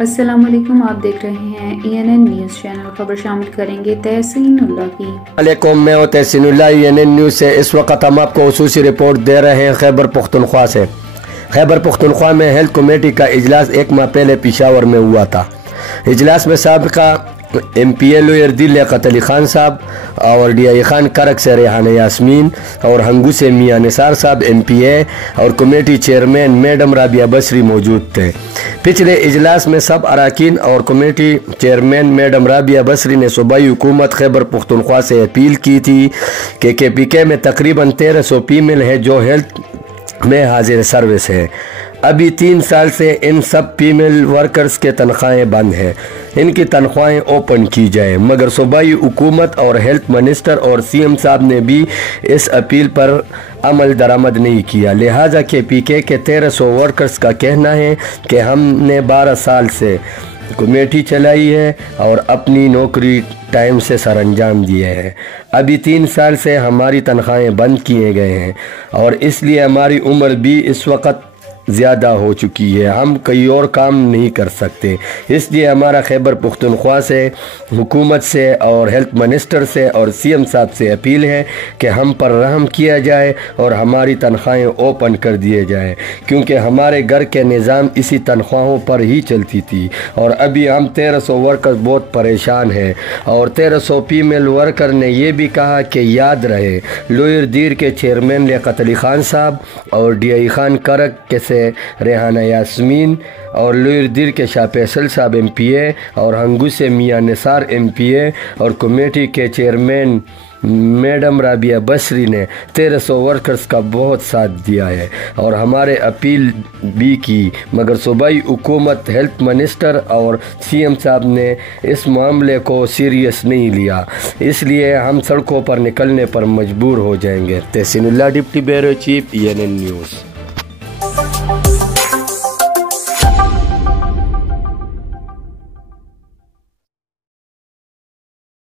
السلام علیکم، آپ دیکھ رہے ہیں ENN نیوز چینل۔ خبر شامل کریں گے تحسین اللہ کی۔ علیکم، میں ہوں تحسین اللہ ENN نیوز سے۔ اس وقت ہم آپ کو خصوصی رپورٹ دے رہے ہیں خیبر پختونخوا سے۔ خیبر پختونخوا میں ہیلتھ کمیٹی کا اجلاس 1 ماہ پہلے پشاور میں ہوا تھا۔ اجلاس میں سابقہ MPA lower the Liaquat Ali Khan صاحب اور DI خان کرک سے ریحانہ یاسمین اور ہنگو سے میاں نثار صاحب MPA اور کمیٹی چیئرمین میڈم رابعہ بصری موجود تھے۔ پچھلے اجلاس میں سب اراکین اور کمیٹی چیئرمین میڈم رابعہ بصری نے صوبائی حکومت خیبر پختونخوا سے اپیل کی تھی کہ KPK میں تقریباً 1300 فیمیل ہے جو ہیلتھ میں حاضر سروس ہے۔ ابھی 3 سال سے ان سب فیمیل ورکرز کے تنخواہیں بند ہیں، ان کی تنخواہیں اوپن کی جائیں، مگر صوبائی حکومت اور ہیلتھ منسٹر اور CM صاحب نے بھی اس اپیل پر عمل درآمد نہیں کیا۔ لہٰذا KPK کے 1300 ورکرز کا کہنا ہے کہ ہم نے 12 سال سے کمیٹی چلائی ہے اور اپنی نوکری ٹائم سے سر انجام دیے ہیں۔ ابھی 3 سال سے ہماری تنخواہیں بند کیے گئے ہیں اور اس لیے ہماری عمر بھی اس وقت زیادہ ہو چکی ہے، ہم کوئی اور کام نہیں کر سکتے۔ اس لیے ہمارا خیبر پختونخوا سے حکومت سے اور ہیلتھ منسٹر سے اور CM صاحب سے اپیل ہے کہ ہم پر رحم کیا جائے اور ہماری تنخواہیں اوپن کر دیے جائیں، کیونکہ ہمارے گھر کے نظام اسی تنخواہوں پر ہی چلتی تھی اور ابھی ہم 1300 ورکر بہت پریشان ہیں۔ اور 1300 فیمیل ورکر نے یہ بھی کہا کہ یاد رہے لوئر دیر کے چیئرمین لیاقت علی خان صاحب اور DI خان کرک کے سے ریحانہ یاسمین اور لوئر دیر کے شاہ فیصل صاحب MPA اور ہنگو سے میاں نثار MPA اور کمیٹی کے چیئرمین میڈم رابعہ بصری نے 1300 ورکرز کا بہت ساتھ دیا ہے اور ہمارے اپیل بھی کی، مگر صوبائی حکومت، ہیلتھ منسٹر اور CM صاحب نے اس معاملے کو سیریس نہیں لیا، اس لیے ہم سڑکوں پر نکلنے پر مجبور ہو جائیں گے۔ Tehseen Ullah deputy bureau chief ENN news.